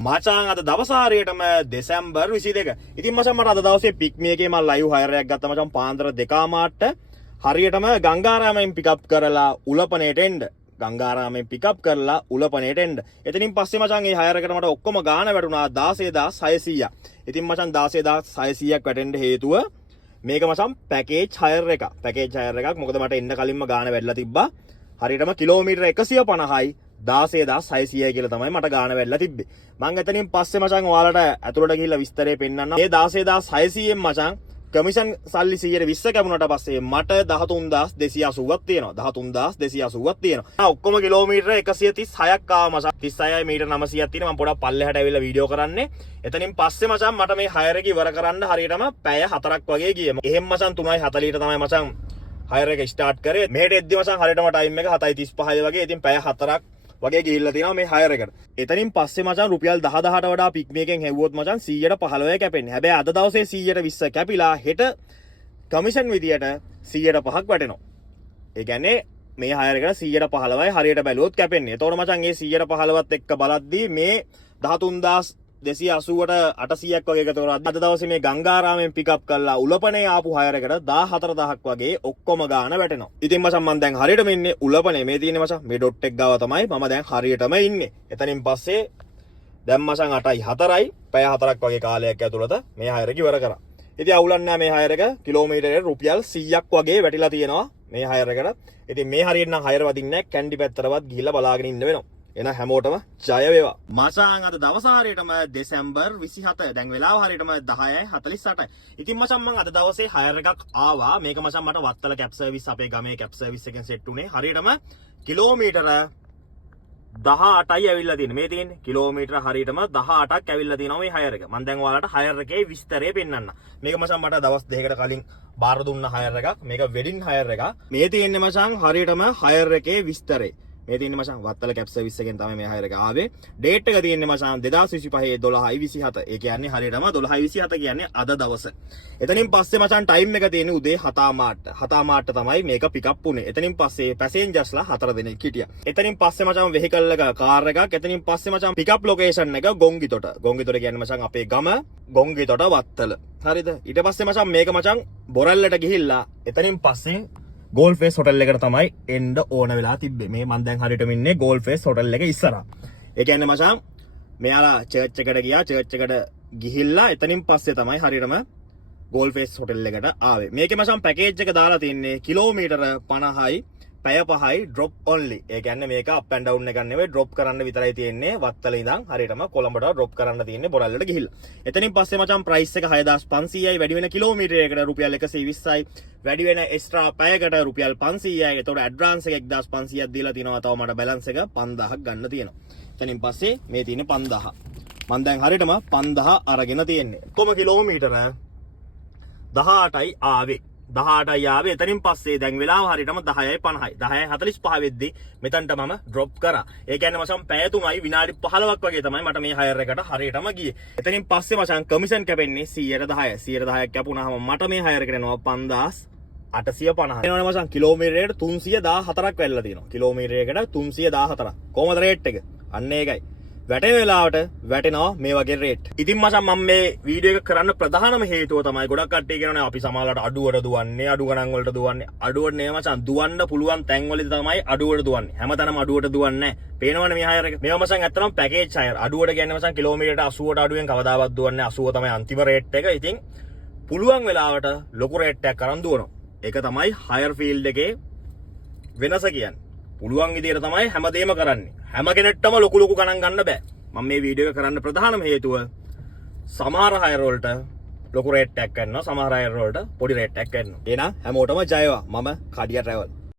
මචං අද දවස හරියටම දෙසැම්බර් 22. ඉතින් මචං මට අද දවසේ පික්මි එකේ මම ලයිව් හයර් එකක් ගත්තා මචං පාන්දර 2:00ට හරියටම ගංගාරාමයෙන් පිකප් කරලා උලපනේට එන්න. ගංගාරාමයෙන් පිකප් කරලා උලපනේට එන්න. එතනින් පස්සේ මචං මේ හයර් එකට මට ඔක්කොම ගාණ වැටුණා 16600. ඉතින් මචං 16600ක් වැටෙන්න හේතුව මේක මචං පැකේජ් හයර් එක. පැකේජ් හයර් එකක්. මොකද මට එන්න කලින්ම ගාණ වැඩිලා තිබ්බා. හරියටම කිලෝමීටර 150යි 16600 කියලා තමයි මට ගාණ වැඩිලා තිබ්බේ. මම එතනින් පස්සේ මචං ඔයාලට ඇතුළට ගිහිල්ලා විස්තරේ පෙන්නන්න. මේ 16600න් මචං කමිෂන් සල්ලි 120 කැපුණාට පස්සේ මට 13280ක් තියෙනවා. 13280ක් තියෙනවා. ඔක්කොම කිලෝමීටර 136ක් ආවා මචං. 36යි මීටර 900ක් තියෙනවා. මම පොඩක් පල්ලෙහාට ඇවිල්ලා වීඩියෝ කරන්නේ. එතනින් පස්සේ මචං මට මේ හයර් එක ඉවර කරන්න හරියටම පැය 4ක් වගේ ගියේ. එහෙම මචං 3:40ට තමයි මචං හයර් එක ස්ටාර්ට් කරේ. මෙහෙට එද්දි මචං හරියටම ටයිම් එක 7:35 වගේ. ඉතින් පැය 4ක් වගේ ගිහිල්ලා තියෙනවා මේ හයර් එකට. එතනින් පස්සේ මචං රුපියල් 10000ට වඩා පික්මි එකෙන් හැවුවොත් මචං 100ට 15 කැපෙන්නේ. හැබැයි අද දවසේ 100ට 20 කැපිලා හෙට කමිෂන් විදියට 100ට 5ක් වැටෙනවා. ඒ කියන්නේ මේ හයර් එකට 100ට 15යි හරියට බැලුවොත් කැපෙන්නේ. එතකොට මචං මේ 100ට 15ත් එක්ක බලද්දී මේ 13280ට 800ක් වගේ එකතු කරලා අද දවසේ මේ ගංගාරාමයෙන් පිකප් කරලා උලපනේ ආපු හයර් එකට 14000ක් වගේ ඔක්කොම ගාණ වැටෙනවා. ඉතින් මචං මම දැන් හරියටම ඉන්නේ උලපනේ. මේ තියෙන්නේ මචං මේ ඩොට් එක ගාව තමයි මම දැන් හරියටම ඉන්නේ. එතනින් පස්සේ දැන් මචං 8:04යි පැය 4ක් වගේ කාලයක් ඇතුළත මේ හයර් එක ඉවර කරා. ඉතින් අවුලක් නැහැ මේ හයර් එක කිලෝමීටරේ රුපියල් 100ක් වගේ වැටිලා තියෙනවා මේ හයර් එකට. ඉතින් මේ හරියට නම් හයර් වදින්නේ නැහැ. කැන්ඩි පැත්තටවත් ගිහිල්ලා බලාගෙන ඉන්න වෙනවා. එහෙනම් හැමෝටම ජය වේවා. මචං අද දවස හරියටම දෙසැම්බර් 27. දැන් වෙලාව හරියටම 10:48යි. ඉතින් මචං මම අද දවසේ හයර් එකක් ආවා. මේක මචං මට වත්තල කැබ් සර්විස් අපේ ගමේ කැබ් සර්විස් එකෙන් සෙට් උනේ. හරියටම කිලෝමීටර 18යි ඇවිල්ලා තියෙන්නේ. මේ තියෙන්නේ කිලෝමීටර හරියටම 18ක් ඇවිල්ලා තියෙනවා මේ හයර් එක. මම දැන් ඔයාලට හයර් එකේ විස්තරය පෙන්නන්න. මේක මචං මට දවස් දෙකකට කලින් බාර දුන්න හයර් එකක්. මේක වෙඩින් හයර් එකක්. මේ තියෙන්නේ මචං හරියටම හයර් එකේ විස්තරය. මේ තියෙන්නේ මචං වත්තල කැබ් සර්විස් එකෙන් තමයි මේ හයර් එක ආවේ. ඩේට් එක තියෙන්නේ මචං 2025 12:27. ඒ කියන්නේ හරියටම 12:27 කියන්නේ අද දවස. එතනින් පස්සේ මචං ටයිම් එක තියෙන්නේ උදේ 7:00ට. 7:00ට තමයි මේක පිකප් උනේ. එතනින් පස්සේ පැසෙන්ජර්ස්ලා 4 දෙනෙක් හිටියා. එතනින් පස්සේ මචං වෙහිකල් එක කාර් එකක්. එතනින් පස්සේ මචං පිකප් ලොකේෂන් එක ගොංගිතොට. ගොංගිතොට කියන්නේ මචං අපේ ගම ගොංගිතොට වත්තල. හරිද? ඊට පස්සේ මචං මේක මචං බොරැල්ලට ගිහිල්ලා එතනින් පස්සේ ගෝල්ෆේස් හොටල් එකට තමයි එන්න ඕන වෙලා තිබ්බේ. මේ මම දැන් හරියටම ඉන්නේ ගෝල්ෆේස් හොටල් එක ඉස්සරහා. ඒ කියන්නේ මචං මෙයාලා චර්ච් එකට ගියා. චර්ච් එකට ගිහිල්ලා එතනින් පස්සේ තමයි හරියටම ගෝල්ෆේස් හොටල් එකට ආවේ. මේකේ මචං පැකේජ් එක දාලා තින්නේ කිලෝමීටර 50යි පැය 5යි drop only. ඒ කියන්නේ මේක up and down එකක් නෙවෙයි drop කරන්න විතරයි තියෙන්නේ. වත්තල ඉඳන් හරියටම කොළඹට drop කරන්න තියෙන්නේ බොරැල්ලට ගිහිල්ලා. එතනින් පස්සේ මචං price එක 6500යි වැඩි වෙන කිලෝමීටරයකට රුපියල් 120යි වැඩි වෙන extra පැයකට රුපියල් 500යි. ඒතකොට advance එක 1500ක් දීලා තිනවා. තව මට balance එක 5000ක් ගන්න තියෙනවා. එතනින් පස්සේ මේ තියෙන්නේ 5000. මම දැන් හරියටම 5000 අරගෙන තියෙන්නේ. කොහොම කිලෝමීටර 18යි ආවේ. 18යි ආවේ. එතනින් පස්සේ දැන් වෙලාව හරියටම 10:50යි. 10:45 වෙද්දී මෙතනට මම drop කරා. ඒ කියන්නේ මචං පැය 3යි විනාඩි 15ක් වගේ තමයි මට මේ හයර් එකට හරියටම ගියේ. එතනින් පස්සේ මචං කමිෂන් කැපෙන්නේ 110යි. 110ක් කැපුණාම මට මේ හයර් එකට එනවා 5850. එනවනේ මචං කිලෝමීටරයකට 314ක් වැල්ලා තියෙනවා. කිලෝමීටරයකට 314. කොහමද රේට් එක? අන්න ඒකයි. වැටෙන වෙලාවට වැටෙනවා මේ වගේ රේට්. ඉතින් මචං මම මේ වීඩියෝ එක කරන්න ප්‍රධානම හේතුව තමයි ගොඩක් කට්ටිය කියනවානේ අපි සමහරවිට අඩුවට දුවන්නේ, අඩු ගණන් වලට දුවන්නේ. අඩුවට නේ මචං දුවන්න පුළුවන් තැන් වලදී තමයි අඩුවට දුවන්නේ. හැමතැනම අඩුවට දුවන්නේ නැහැ. පේනවනේ මේ හයර් එක. මේවා මචං ඇත්තටම පැකේජ් හයර්. අඩුවට කියන්නේ මචං කිලෝමීටරයට 80ට අඩුවෙන් කවදාවත් දුවන්නේ 80 තමයි අන්තිම රේට් එක. ඉතින් පුළුවන් වෙලාවට ලොකු රේට් එකක් අරන් දුවනවා. ඒක තමයි හයර් ෆීල්ඩ් එකේ වෙනස කියන්නේ. පුළුවන් විදියට තමයි හැමදේම කරන්නේ. හැම කෙනෙක්ටම ලොකු ගණන් ගන්න බෑ. මම මේ වීඩියෝ එක කරන්න ප්‍රධානම හේතුව සමහර හයර් වලට ලොකු රේට් එකක් ගන්නවා. සමහර හයර් වලට පොඩි රේට් එකක් ගන්නවා. එහෙනම් හැමෝටම ජයවා. මම කඩිය ට්‍රැවල්.